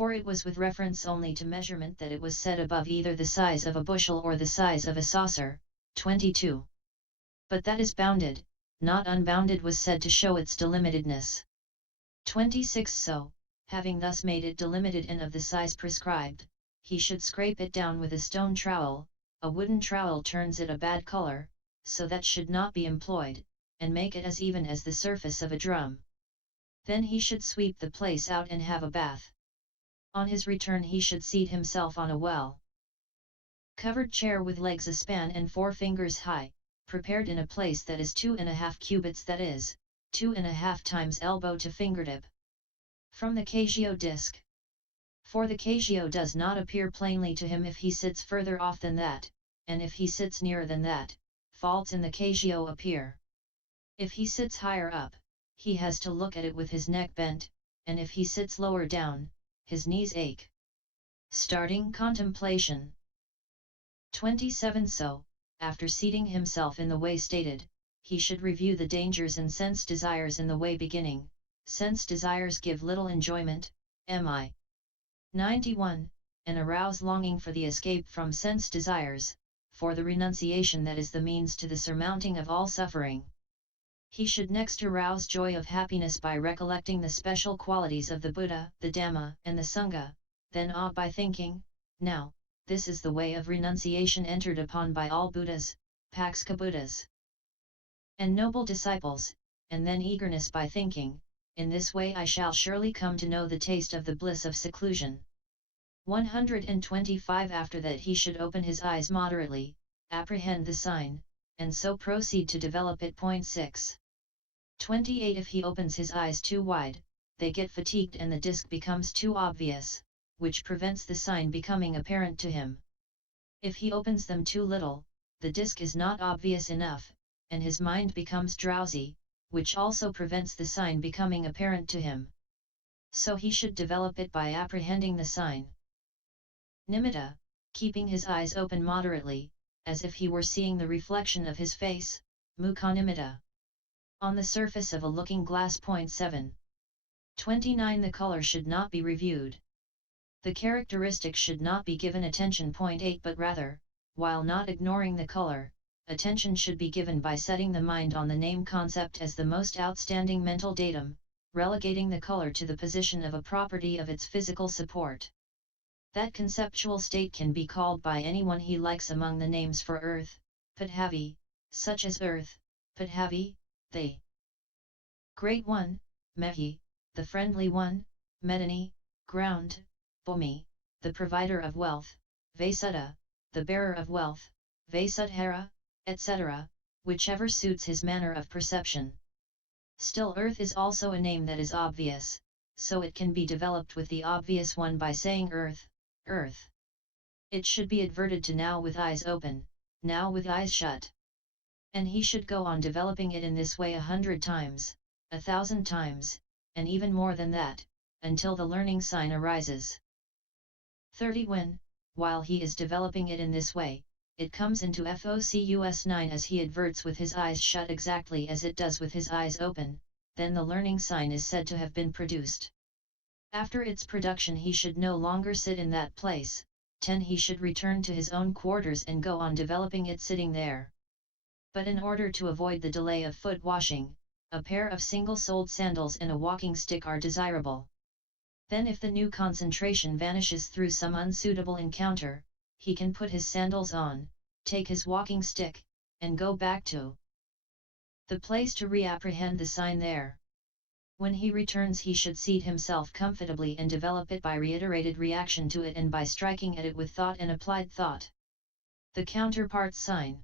For it was with reference only to measurement that it was set above either the size of a bushel or the size of a saucer. 22. But that is bounded, not unbounded, was said to show its delimitedness. 26. So, having thus made it delimited and of the size prescribed, he should scrape it down with a stone trowel. A wooden trowel turns it a bad color, so that should not be employed, and make it as even as the surface of a drum. Then he should sweep the place out and have a bath. On his return he should seat himself on a well-covered chair with legs a span and 4 fingers high, prepared in a place that is 2½ cubits, that is, 2½ times elbow to fingertip, from the KASIÓA disc. For the KASIÓA does not appear plainly to him if he sits further off than that, and if he sits nearer than that, faults in the KASIÓA appear. If he sits higher up, he has to look at it with his neck bent, and if he sits lower down, his knees ache. Starting contemplation. 27. So, after seating himself in the way stated, he should review the dangers and sense desires in the way beginning. Sense desires give little enjoyment, mi. 91, and arouse longing for the escape from sense desires, for the renunciation that is the means to the surmounting of all suffering. He should next arouse joy of happiness by recollecting the special qualities of the Buddha, the Dhamma, and the Sangha, then awe by thinking, now, this is the way of renunciation entered upon by all Buddhas, Paccekabuddhas, and noble disciples, and then eagerness by thinking, in this way I shall surely come to know the taste of the bliss of seclusion. 125. After that he should open his eyes moderately, apprehend the sign, and so proceed to develop it. 6. 28. If he opens his eyes too wide, they get fatigued and the disc becomes too obvious, which prevents the sign becoming apparent to him. If he opens them too little, the disc is not obvious enough, and his mind becomes drowsy, which also prevents the sign becoming apparent to him. So he should develop it by apprehending the sign. Nimitta, keeping his eyes open moderately, as if he were seeing the reflection of his face, mukha-nimitta, on the surface of a looking glass. 7. 29. The color should not be reviewed. The characteristics should not be given attention. 8. But rather, while not ignoring the color, attention should be given by setting the mind on the name concept as the most outstanding mental datum, relegating the color to the position of a property of its physical support. That conceptual state can be called by anyone he likes among the names for earth, Padhavi, such as earth, Padhavi, the great one, Mehi, the friendly one, Medani, ground, Bhumi, the provider of wealth, Vasudha, the bearer of wealth, Vasudhara, etc., whichever suits his manner of perception. Still, earth is also a name that is obvious, so it can be developed with the obvious one by saying earth, earth. It should be adverted to now with eyes open, now with eyes shut. And he should go on developing it in this way 100 times, 1,000 times, and even more than that, until the learning sign arises. 30. While he is developing it in this way, it comes into focus 9 as he adverts with his eyes shut exactly as it does with his eyes open, then the learning sign is said to have been produced. After its production he should no longer sit in that place. 10. He should return to his own quarters and go on developing it sitting there. But in order to avoid the delay of foot washing, a pair of single-soled sandals and a walking stick are desirable. Then if the new concentration vanishes through some unsuitable encounter, he can put his sandals on, take his walking stick, and go back to the place to reapprehend the sign there. When he returns he should seat himself comfortably and develop it by reiterated reaction to it and by striking at it with thought and applied thought. The counterpart sign.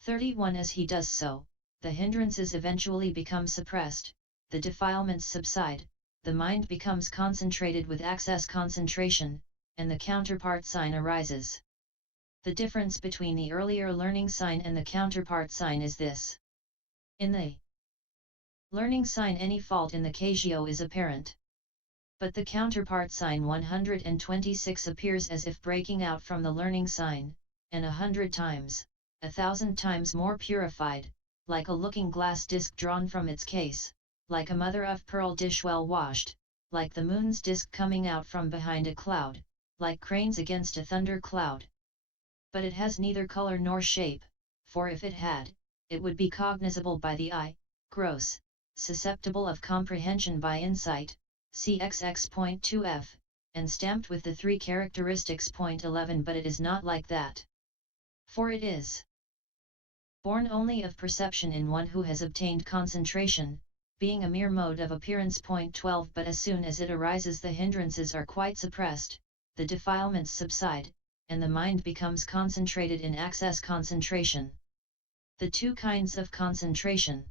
31. As he does so, the hindrances eventually become suppressed, the defilements subside, the mind becomes concentrated with access concentration, and the counterpart sign arises. The difference between the earlier learning sign and the counterpart sign is this. In the learning sign any fault in the KASIÓA is apparent. But the counterpart sign 126 appears as if breaking out from the learning sign, and 100 times, 1,000 times more purified, like a looking glass disc drawn from its case, like a mother of pearl dish well washed, like the moon's disk coming out from behind a cloud, like cranes against a thunder cloud. But it has neither color nor shape, for if it had, it would be cognizable by the eye, gross, susceptible of comprehension by insight, cxx.2f, and stamped with the three characteristics. 11. But it is not like that. For it is born only of perception in one who has obtained concentration, being a mere mode of appearance. 12. But as soon as it arises, the hindrances are quite suppressed, the defilements subside, and the mind becomes concentrated in access concentration. The two kinds of concentration.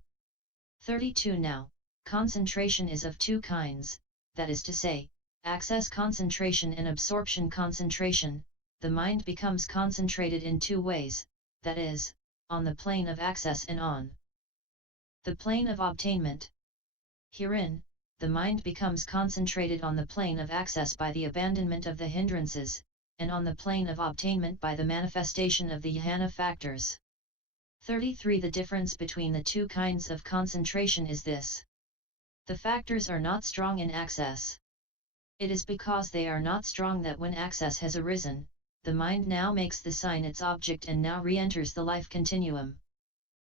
32. Now, concentration is of two kinds, that is to say, access concentration and absorption concentration. The mind becomes concentrated in two ways, that is, on the plane of access and on the plane of obtainment. Herein, the mind becomes concentrated on the plane of access by the abandonment of the hindrances, and on the plane of obtainment by the manifestation of the jhana factors. 33. The difference between the two kinds of concentration is this. The factors are not strong in access. It is because they are not strong that when access has arisen, the mind now makes the sign its object and now re-enters the life continuum.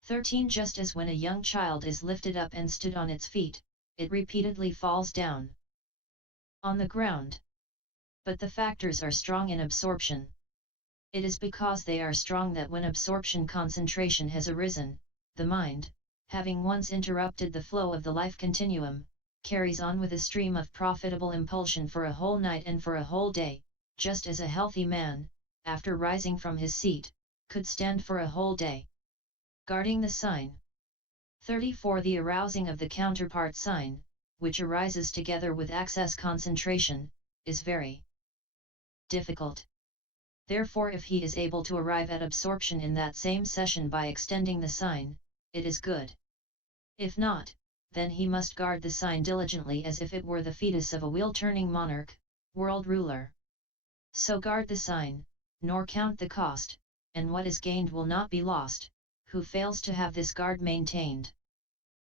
13. Just as when a young child is lifted up and stood on its feet, it repeatedly falls down on the ground. But the factors are strong in absorption. It is because they are strong that when absorption concentration has arisen, the mind, having once interrupted the flow of the life continuum, carries on with a stream of profitable impulsion for a whole night and for a whole day, just as a healthy man, after rising from his seat, could stand for a whole day. Guarding the sign. 34. The arousing of the counterpart sign, which arises together with access concentration, is very difficult. Therefore, if he is able to arrive at absorption in that same session by extending the sign, it is good. If not, then he must guard the sign diligently as if it were the fetus of a wheel-turning monarch, world ruler. So guard the sign, nor count the cost, and what is gained will not be lost. Who fails to have this guard maintained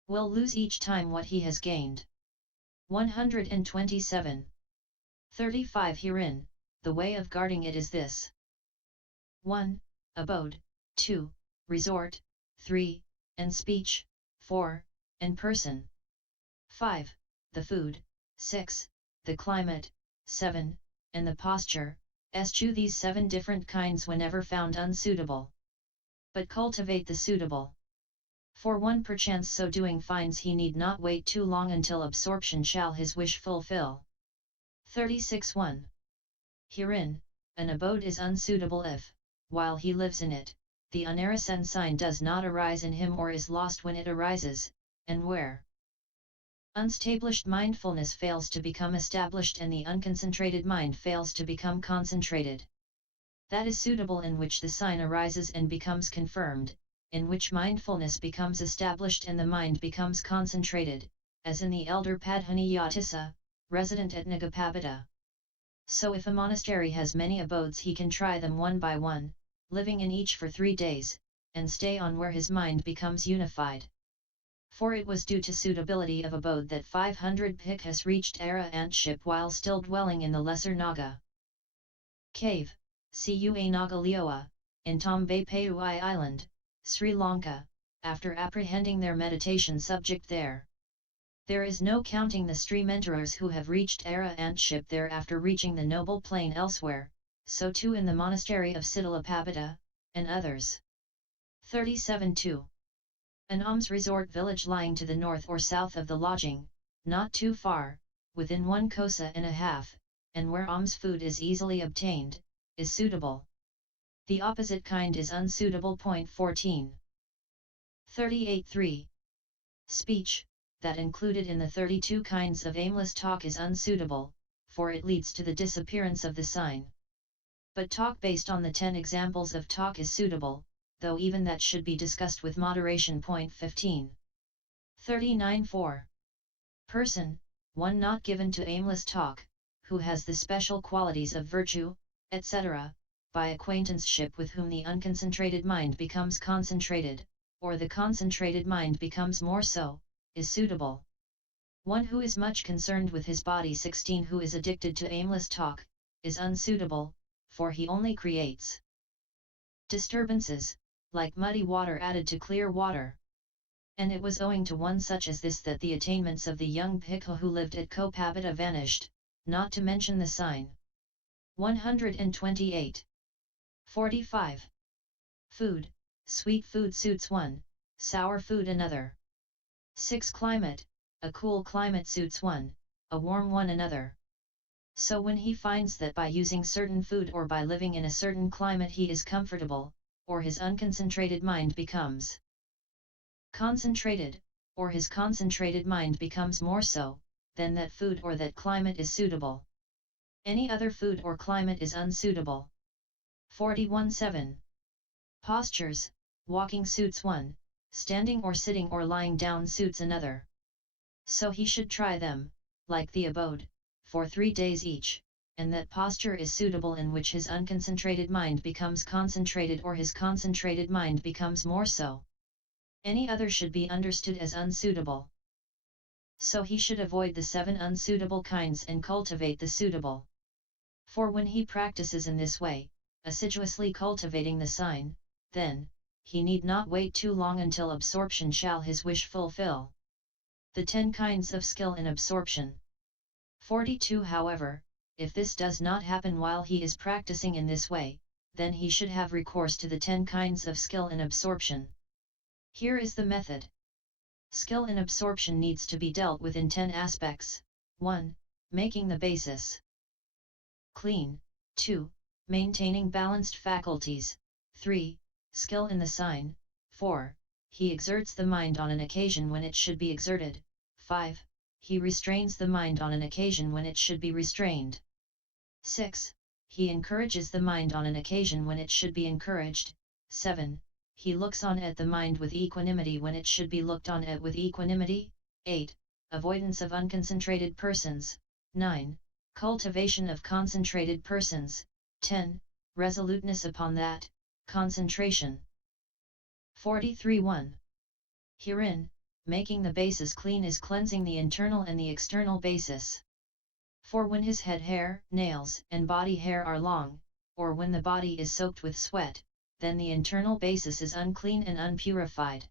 will lose each time what he has gained. 127. 35. Herein, the way of guarding it is this. 1. Abode, 2. Resort, 3. And speech, 4. And person, 5. The food, 6. The climate, 7. And the posture, eschew these 7 different kinds whenever found unsuitable. But cultivate the suitable. For one perchance so doing finds he need not wait too long until absorption shall his wish fulfill. 36. 1. Herein, an abode is unsuitable if, while he lives in it, the unarisen sign does not arise in him or is lost when it arises, and where unstablished mindfulness fails to become established and the unconcentrated mind fails to become concentrated. That is suitable in which the sign arises and becomes confirmed, in which mindfulness becomes established and the mind becomes concentrated, as in the elder Padhaniyatissa, resident at Nagapabada. So if a monastery has many abodes he can try them one by one, living in each for 3 days, and stay on where his mind becomes unified. For it was due to suitability of abode that 500 Bhikkhus reached arahantship while still dwelling in the lesser Naga cave, Kua Naga in Tambay Island, Sri Lanka, after apprehending their meditation subject there. There is no counting the stream enterers who have reached arahantship there after reaching the noble plane elsewhere, so too in the monastery of Siddhalapabada, and others. 37-2. An alms resort village lying to the north or south of the lodging, not too far, within 1 kosa and a half, and where alms food is easily obtained, is suitable. The opposite kind is unsuitable. 14. 38-3. Speech, that included in the 32 kinds of aimless talk is unsuitable, for it leads to the disappearance of the sign. But talk based on the 10 examples of talk is suitable, though even that should be discussed with moderation. 15. 39-4. Person, one not given to aimless talk, who has the special qualities of virtue, etc., by acquaintanceship with whom the unconcentrated mind becomes concentrated, or the concentrated mind becomes more so, is suitable. One who is much concerned with his body. 16 Who is addicted to aimless talk, is unsuitable, for he only creates disturbances, like muddy water added to clear water. And it was owing to one such as this that the attainments of the young Bhikkhu who lived at Kopabuddha vanished, not to mention the sign. 128. 45. Food, sweet food suits one, sour food another. 6. Climate, a cool climate suits one, a warm one another. So when he finds that by using certain food or by living in a certain climate he is comfortable, or his unconcentrated mind becomes concentrated, or his concentrated mind becomes more so, then that food or that climate is suitable. Any other food or climate is unsuitable. 41.7. Postures, walking suits one, standing or sitting or lying down suits another. So he should try them, like the abode, for 3 days each, and that posture is suitable in which his unconcentrated mind becomes concentrated or his concentrated mind becomes more so. Any other should be understood as unsuitable. So he should avoid the 7 unsuitable kinds and cultivate the suitable. For when he practices in this way, assiduously cultivating the sign, then, he need not wait too long until absorption shall his wish fulfill. The 10 kinds of skill in absorption. 42 However, if this does not happen while he is practicing in this way, then he should have recourse to the 10 kinds of skill in absorption. Here is the method. Skill in absorption needs to be dealt with in 10 aspects. 1. Making the basis clean. 2. Maintaining balanced faculties. 3. Skill in the sign. 4. He exerts the mind on an occasion when it should be exerted. 5. He restrains the mind on an occasion when it should be restrained. 6. He encourages the mind on an occasion when it should be encouraged. 7. He looks on at the mind with equanimity when it should be looked on at with equanimity. 8. Avoidance of unconcentrated persons. 9. Cultivation of concentrated persons. 10. Resoluteness upon that, concentration. 43.1. Herein, making the basis clean is cleansing the internal and the external basis. For when his head hair, nails, and body hair are long, or when the body is soaked with sweat, then the internal basis is unclean and unpurified.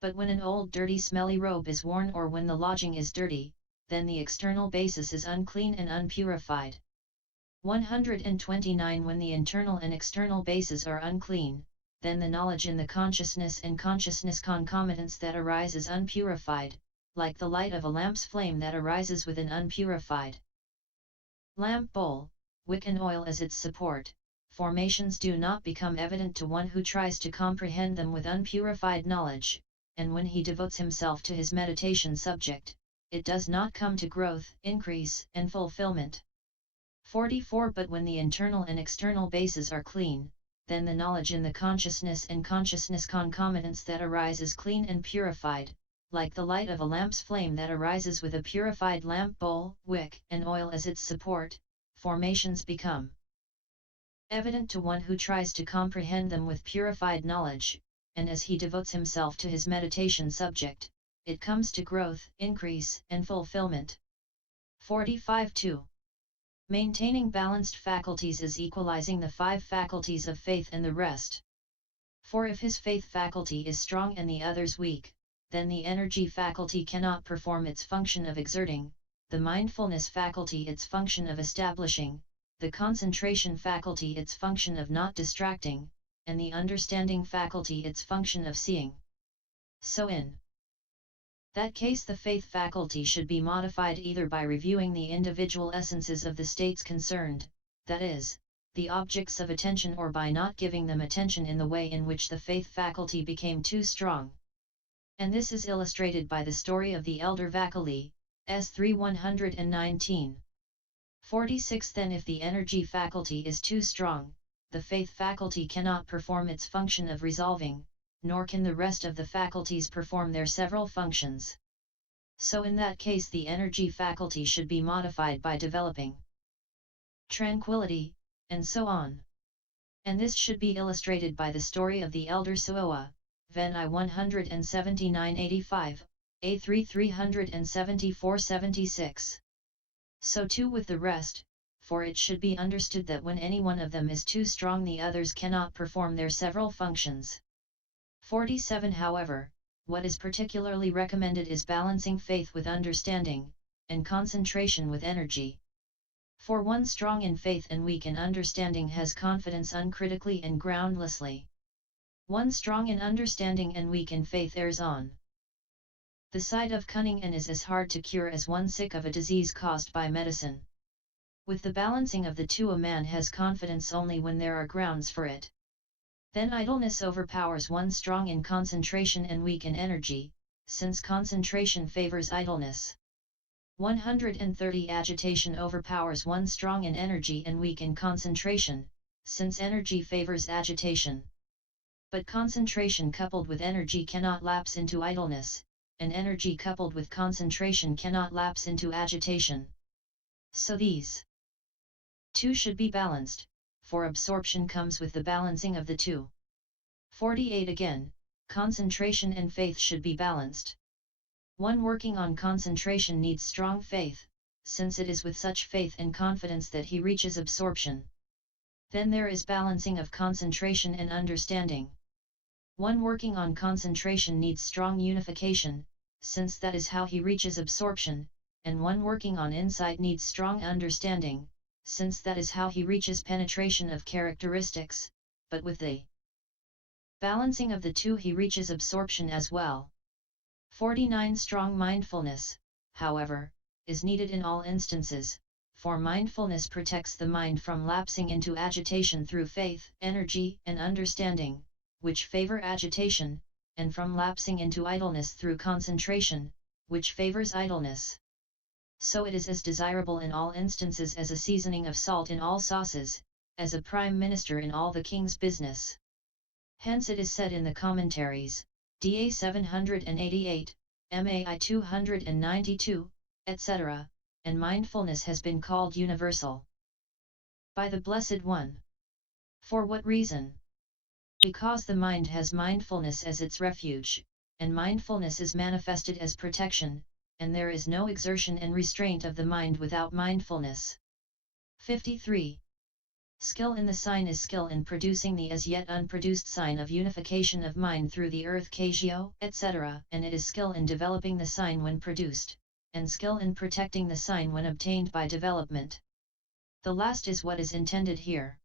But when an old dirty smelly robe is worn or when the lodging is dirty, then the external basis is unclean and unpurified. 129 When the internal and external bases are unclean, then the knowledge in the consciousness and consciousness concomitants that arise is unpurified, like the light of a lamp's flame that arises with an unpurified lamp bowl, wick and oil as its support. Formations do not become evident to one who tries to comprehend them with unpurified knowledge, and when he devotes himself to his meditation subject, it does not come to growth, increase, and fulfillment. 44 But when the internal and external bases are clean, then the knowledge in the consciousness and consciousness concomitants that arise is clean and purified, like the light of a lamp's flame that arises with a purified lamp bowl, wick, and oil as its support. Formations become evident to one who tries to comprehend them with purified knowledge, and as he devotes himself to his meditation subject, it comes to growth, increase, and fulfillment. 45.2. Maintaining balanced faculties is equalizing the 5 faculties of faith and the rest. For if his faith faculty is strong and the others weak, then the energy faculty cannot perform its function of exerting, the mindfulness faculty its function of establishing, the concentration faculty its function of not distracting, and the understanding faculty its function of seeing. So in that case the faith faculty should be modified either by reviewing the individual essences of the states concerned, that is, the objects of attention, or by not giving them attention in the way in which the faith faculty became too strong. And this is illustrated by the story of the elder Vakali, S3 119. 46 Then if the energy faculty is too strong, the faith faculty cannot perform its function of resolving, nor can the rest of the faculties perform their several functions. So in that case the energy faculty should be modified by developing tranquility, and so on. And this should be illustrated by the story of the elder Suoa, Ven I 179-85, A3 374-76. So too with the rest, for it should be understood that when any one of them is too strong the others cannot perform their several functions. 47. However, what is particularly recommended is balancing faith with understanding, and concentration with energy. For one strong in faith and weak in understanding has confidence uncritically and groundlessly. One strong in understanding and weak in faith errs on the side of cunning and is as hard to cure as one sick of a disease caused by medicine. With the balancing of the two a man has confidence only when there are grounds for it. Then idleness overpowers one strong in concentration and weak in energy, since concentration favors idleness. 130. Agitation overpowers one strong in energy and weak in concentration, since energy favors agitation. But concentration coupled with energy cannot lapse into idleness, and energy coupled with concentration cannot lapse into agitation. So these two should be balanced, for absorption comes with the balancing of the two. 48. Again, concentration and faith should be balanced. One working on concentration needs strong faith, since it is with such faith and confidence that he reaches absorption. Then there is balancing of concentration and understanding. One working on concentration needs strong unification, since that is how he reaches absorption, and one working on insight needs strong understanding, since that is how he reaches penetration of characteristics, but with the balancing of the two he reaches absorption as well. 49. Strong mindfulness, however, is needed in all instances, for mindfulness protects the mind from lapsing into agitation through faith, energy, and understanding, which favor agitation, and from lapsing into idleness through concentration, which favors idleness. So it is as desirable in all instances as a seasoning of salt in all sauces, as a prime minister in all the king's business. Hence it is said in the commentaries, DA 788, MAI 292, etc., and mindfulness has been called universal by the Blessed One. For what reason? Because the mind has mindfulness as its refuge, and mindfulness is manifested as protection, and there is no exertion and restraint of the mind without mindfulness. 53. Skill in the sign is skill in producing the as yet unproduced sign of unification of mind through the earth KASIÓA, etc., and it is skill in developing the sign when produced, and skill in protecting the sign when obtained by development. The last is what is intended here.